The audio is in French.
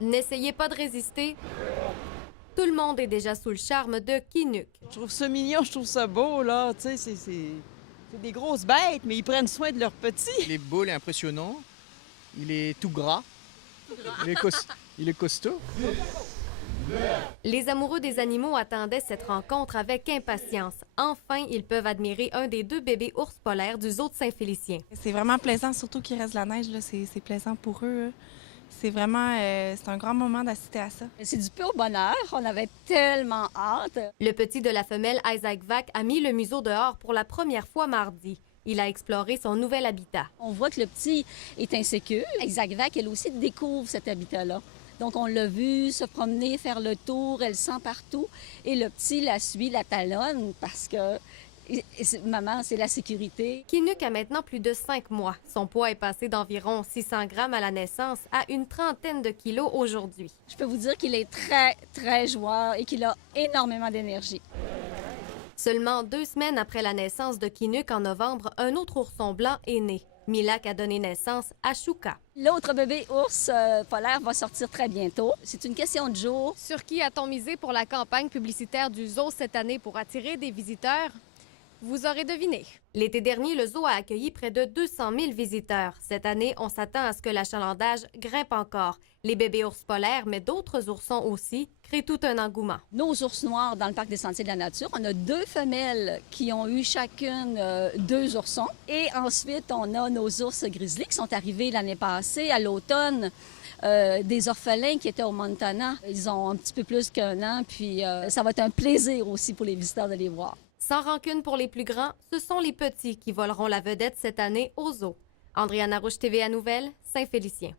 N'essayez pas de résister. Tout le monde est déjà sous le charme de Kinook. Je trouve ça mignon, je trouve ça beau, là. Tu sais, c'est des grosses bêtes, mais ils prennent soin de leurs petits. Il est beau, il est impressionnant. Il est tout gras. Il est costaud. Les amoureux des animaux attendaient cette rencontre avec impatience. Enfin, ils peuvent admirer un des 2 bébés ours polaires du zoo de Saint-Félicien. C'est vraiment plaisant, surtout qu'il reste de la neige, là. C'est plaisant pour eux, là. C'est vraiment c'est un grand moment d'assister à ça. C'est du pur bonheur. On avait tellement hâte. Le petit de la femelle Isaac Vac a mis le museau dehors pour la première fois mardi. Il a exploré son nouvel habitat. On voit que le petit est insécure. Isaac Vac, elle aussi, découvre cet habitat-là. Donc, on l'a vu se promener, faire le tour, elle sent partout. Et le petit la suit, la talonne, parce que maman, c'est la sécurité. Kinook a maintenant plus de 5 mois. Son poids est passé d'environ 600 grammes à la naissance à une trentaine de kilos aujourd'hui. Je peux vous dire qu'il est très, très joueur et qu'il a énormément d'énergie. Seulement 2 semaines après la naissance de Kinook en novembre, un autre ourson blanc est né. Milak a donné naissance à Shuka. L'autre bébé ours polaire va sortir très bientôt. C'est une question de jour. Sur qui a-t-on misé pour la campagne publicitaire du zoo cette année pour attirer des visiteurs? Vous aurez deviné. L'été dernier, le zoo a accueilli près de 200 000 visiteurs. Cette année, on s'attend à ce que l'achalandage grimpe encore. Les bébés ours polaires, mais d'autres oursons aussi, créent tout un engouement. Nos ours noirs dans le parc des Sentiers de la Nature, on a 2 femelles qui ont eu chacune 2 oursons. Et ensuite, on a nos ours grizzly qui sont arrivés l'année passée, à l'automne. Des orphelins qui étaient au Montana. Ils ont un petit peu plus qu'1 an, puis ça va être un plaisir aussi pour les visiteurs de les voir. Sans rancune pour les plus grands, ce sont les petits qui voleront la vedette cette année au zoo. Andréana Rouge, TVA Nouvelles, Saint-Félicien.